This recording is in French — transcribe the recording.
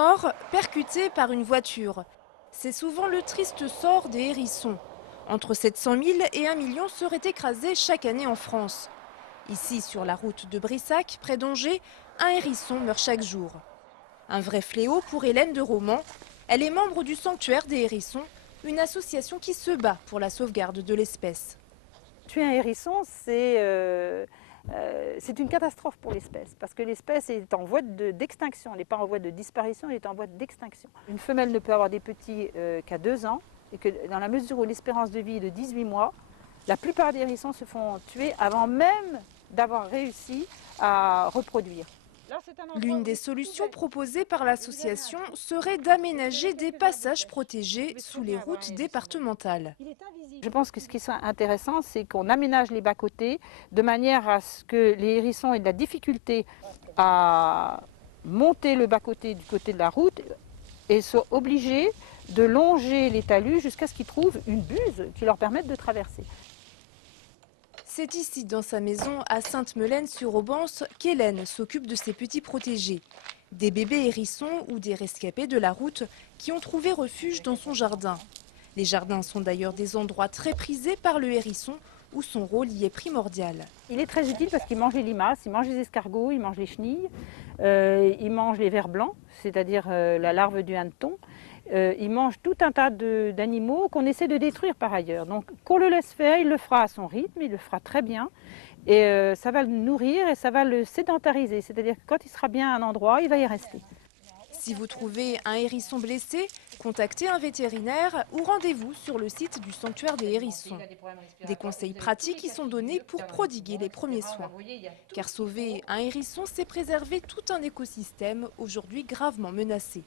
Mort, percuté par une voiture. C'est souvent le triste sort des hérissons. Entre 700 000 et 1 million seraient écrasés chaque année en France. Ici, sur la route de Brissac, près d'Angers, un hérisson meurt chaque jour. Un vrai fléau pour Hélène de Romans. Elle est membre du Sanctuaire des hérissons, une association qui se bat pour la sauvegarde de l'espèce. Tuer un hérisson, c'est une catastrophe pour l'espèce, parce que l'espèce est en voie d'extinction. Elle n'est pas en voie de disparition, elle est en voie d'extinction. Une femelle ne peut avoir des petits qu'à 2 ans, et que dans la mesure où l'espérance de vie est de 18 mois, la plupart des hérissons se font tuer avant même d'avoir réussi à reproduire. L'une des solutions proposées par l'association serait d'aménager des passages protégés sous les routes départementales. Je pense que ce qui serait intéressant, c'est qu'on aménage les bas-côtés de manière à ce que les hérissons aient de la difficulté à monter le bas-côté du côté de la route et soient obligés de longer les talus jusqu'à ce qu'ils trouvent une buse qui leur permette de traverser. C'est ici, dans sa maison à Sainte-Melaine-sur-Aubance, qu'Hélène s'occupe de ses petits protégés. Des bébés hérissons ou des rescapés de la route qui ont trouvé refuge dans son jardin. Les jardins sont d'ailleurs des endroits très prisés par le hérisson où son rôle y est primordial. Il est très utile parce qu'il mange les limaces, il mange les escargots, il mange les chenilles, il mange les vers blancs, c'est-à-dire la larve du hanneton. Il mange tout un tas d'animaux qu'on essaie de détruire par ailleurs. Donc qu'on le laisse faire, il le fera à son rythme, il le fera très bien. Et ça va le nourrir et ça va le sédentariser. C'est-à-dire que quand il sera bien à un endroit, il va y rester. Si vous trouvez un hérisson blessé, contactez un vétérinaire ou rendez-vous sur le site du Sanctuaire des hérissons. Des conseils pratiques y sont donnés pour prodiguer les premiers soins. Car sauver un hérisson, c'est préserver tout un écosystème aujourd'hui gravement menacé.